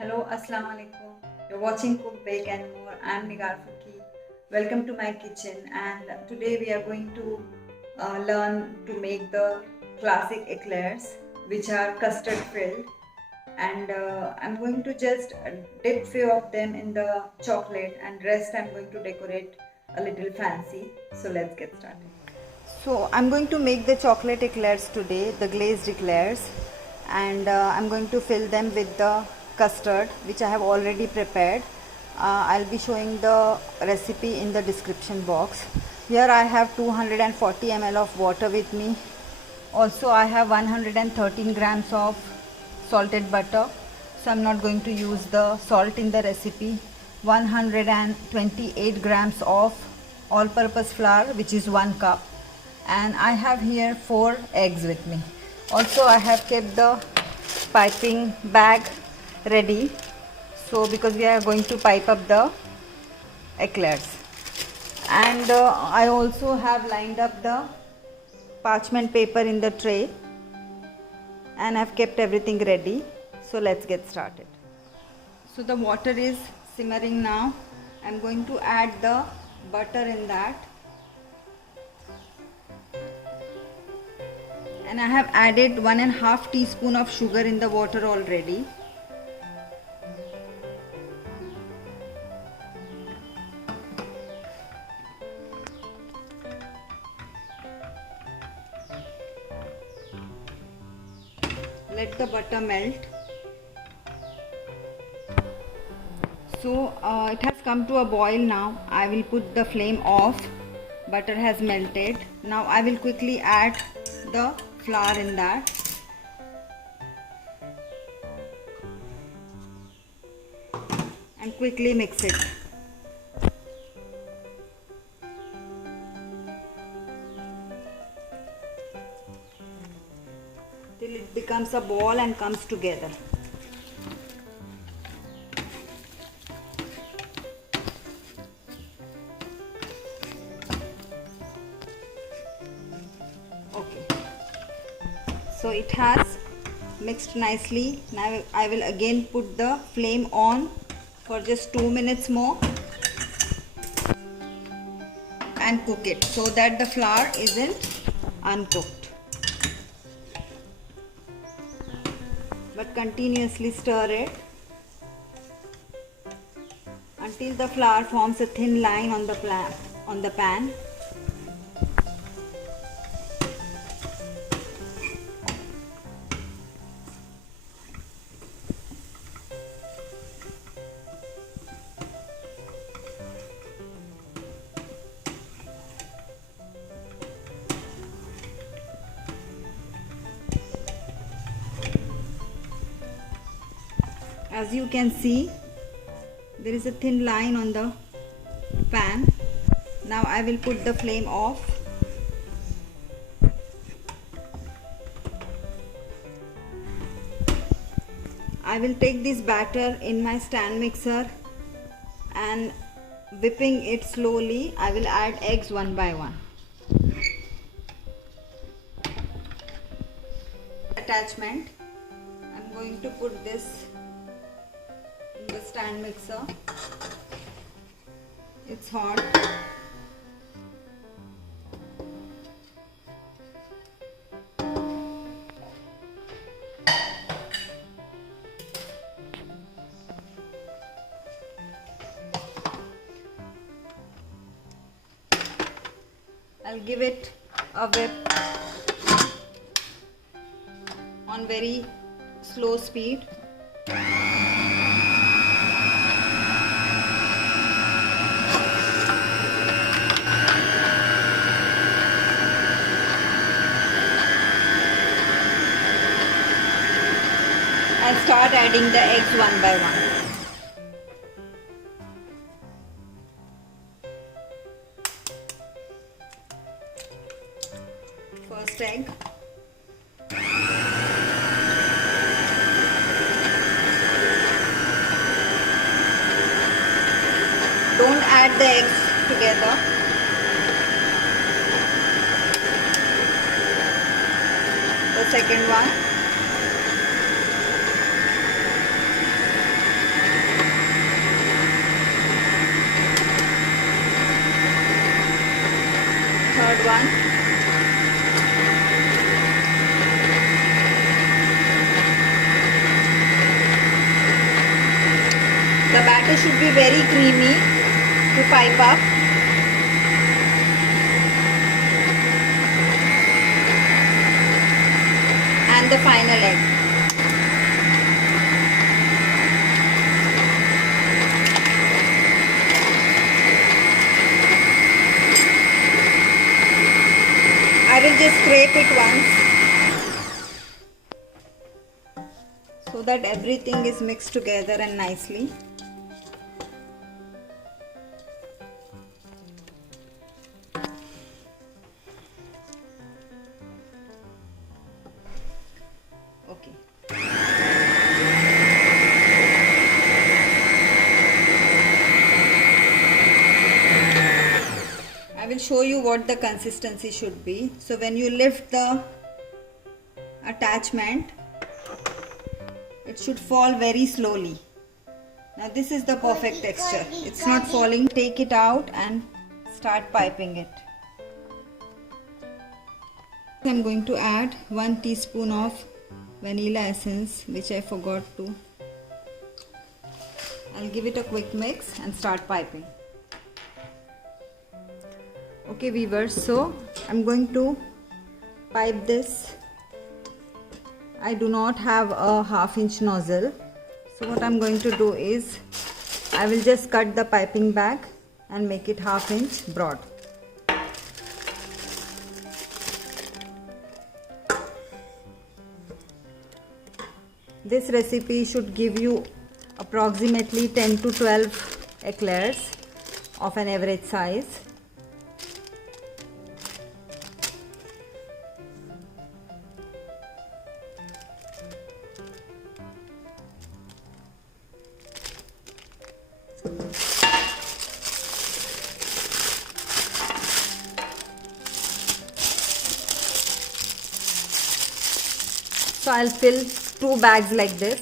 Hello, Assalamu alaikum. You're watching Cook, Bake and More. I'm Nigar Fuki. Welcome to my kitchen, and today we are going to learn to make the classic eclairs, which are custard filled. And I'm going to just dip few of them in the chocolate, and rest I'm going to decorate a little fancy. So let's get started. So I'm going to make the chocolate eclairs today, the glazed eclairs, and I'm going to fill them with the custard which I have already prepared. I'll be showing the recipe in the description box. Here I have 240 ml of water with me. Also I have 113 grams of salted butter, so I'm not going to use the salt in the recipe. 128 grams of all-purpose flour, which is 1 cup, and I have here 4 eggs with me. Also I have kept the piping bag ready, so because we are going to pipe up the eclairs. And I also have lined up the parchment paper in the tray, and I've kept everything ready. So let's get started. So the water is simmering now. I'm going to add the butter in that, and I have added 1.5 teaspoon of sugar in the water already. Let the butter melt. So it has come to a boil now. I will put the flame off. Butter has melted. Now I will quickly add the flour in that. And quickly mix it. Till it becomes a ball and comes together. Okay. So it has mixed nicely. Now I will again put the flame on for just 2 minutes more and cook it so that the flour isn't uncooked. But continuously stir it until the flour forms a thin line on the pan. As you can see, there is a thin line on the pan. Now I will put the flame off. I will take this batter in my stand mixer, and whipping it slowly, I will add eggs one by one. Attachment. I'm going to put this in the stand mixer. It's hot. I'll give it a whip on very slow speed. I'll start adding the eggs one by one. First egg. Don't add the eggs together. The second one. batter should be very creamy to pipe up. And the final egg. I will just scrape it once so that everything is mixed together and nicely. Okay. I will show you what the consistency should be. So when you lift the attachment, it should fall very slowly. Now this is the perfect texture. It's not falling. Take it out and start piping it. I'm going to add 1 teaspoon of vanilla essence, which I forgot to. I'll give it a quick mix and start piping. Okay viewers, so I'm going to pipe this. I do not have a 1/2 inch nozzle, so what I'm going to do is I will just cut the piping bag and make it 1/2 inch broad. This recipe should give you approximately 10 to 12 eclairs of an average size. So I'll fill 2 bags like this.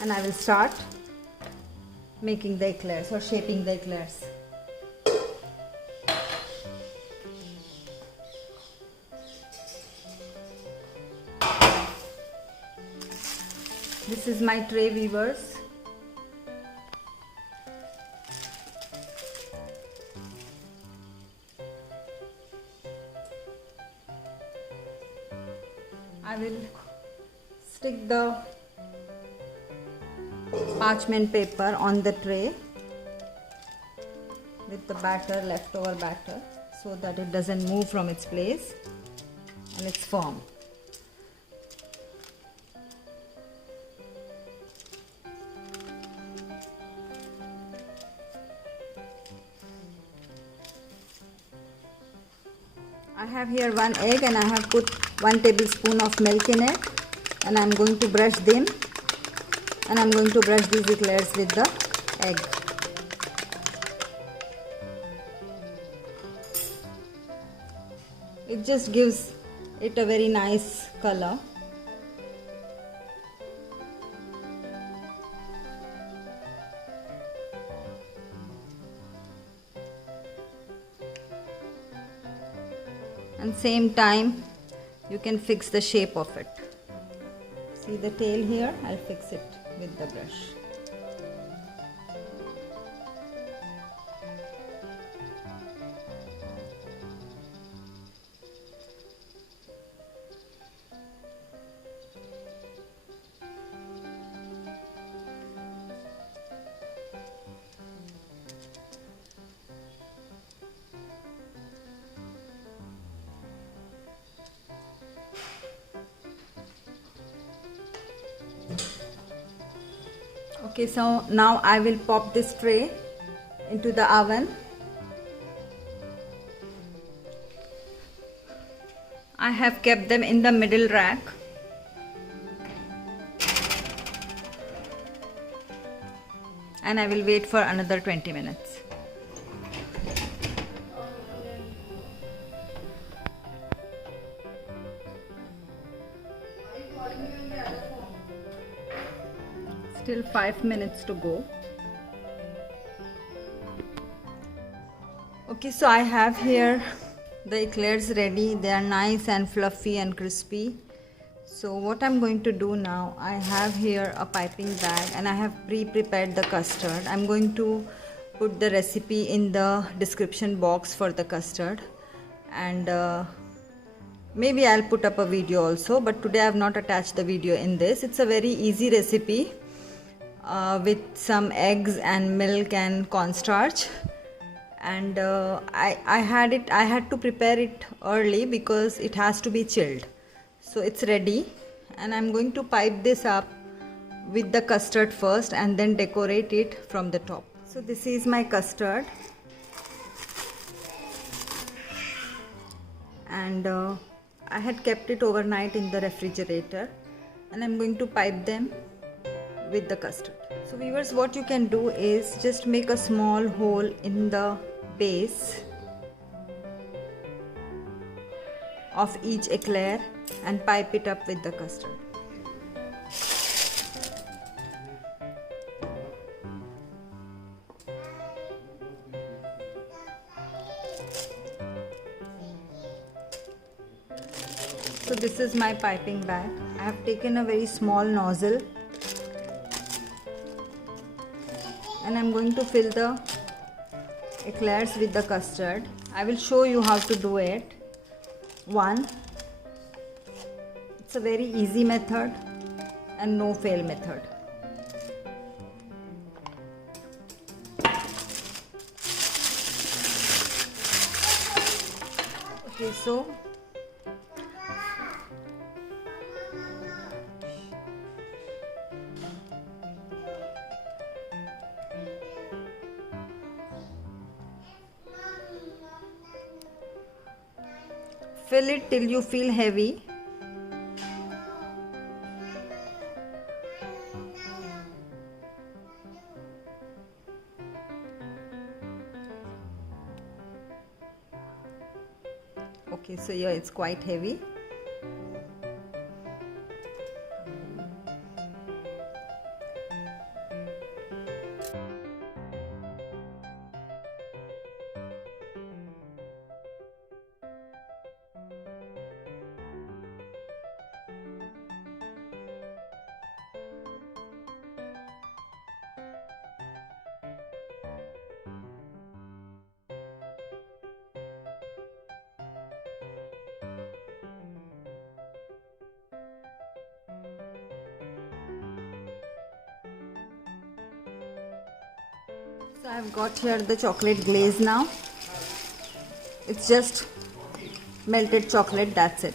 And I will start making the eclairs or shaping the eclairs. This is my tray, viewers. I will stick the parchment paper on the tray with the batter, leftover batter, so that it doesn't move from its place and it's firm. I have here 1 egg and I have put 1 tablespoon of milk in it, and I'm going to brush them, and I'm going to brush these eclairs with the egg. It just gives it a very nice color. And same time you can fix the shape of it. See the tail here? I'll fix it with the brush. Okay, so now I will pop this tray into the oven. I have kept them in the middle rack. And I will wait for another 20 minutes. Still 5 minutes to go. Okay, so I have here the eclairs ready. They are nice and fluffy and crispy. So what I'm going to do now, I have here a piping bag and I have pre-prepared the custard. I'm going to put the recipe in the description box for the custard, and maybe I'll put up a video also, but today I have not attached the video in this. It's a very easy recipe with some eggs and milk and cornstarch. And I had to prepare it early because it has to be chilled. So it's ready, and I'm going to pipe this up with the custard first and then decorate it from the top. So this is my custard, and I had kept it overnight in the refrigerator, and I'm going to pipe them with the custard. So viewers, what you can do is just make a small hole in the base of each eclair and pipe it up with the custard. So this is my piping bag. I have taken a very small nozzle and I'm going to fill the eclairs with the custard. I will show you how to do it. It's a very easy method and no fail method. Okay, so fill it till you feel heavy. Okay, so yeah, it's quite heavy. So I've got here the chocolate glaze now. It's just melted chocolate, that's it.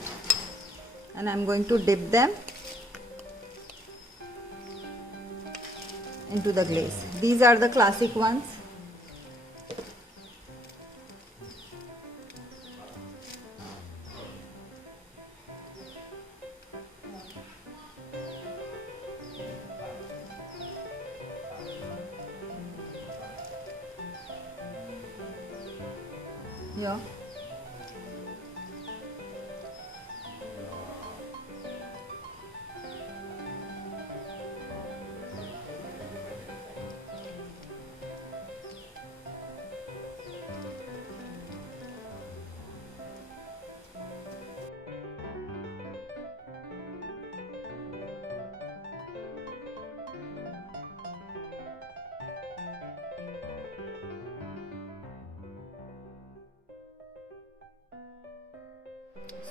And I'm going to dip them into the glaze. These are the classic ones. Yeah.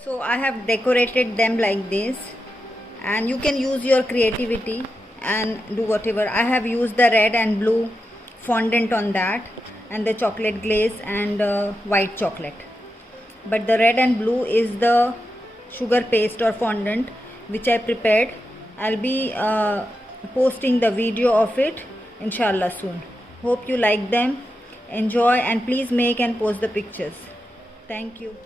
So I have decorated them like this, and you can use your creativity and do whatever. I have used the red and blue fondant on that, and the chocolate glaze and white chocolate. But the red and blue is the sugar paste or fondant which I prepared. I'll be posting the video of it inshallah soon. Hope you like them. Enjoy, and please make and post the pictures. Thank you.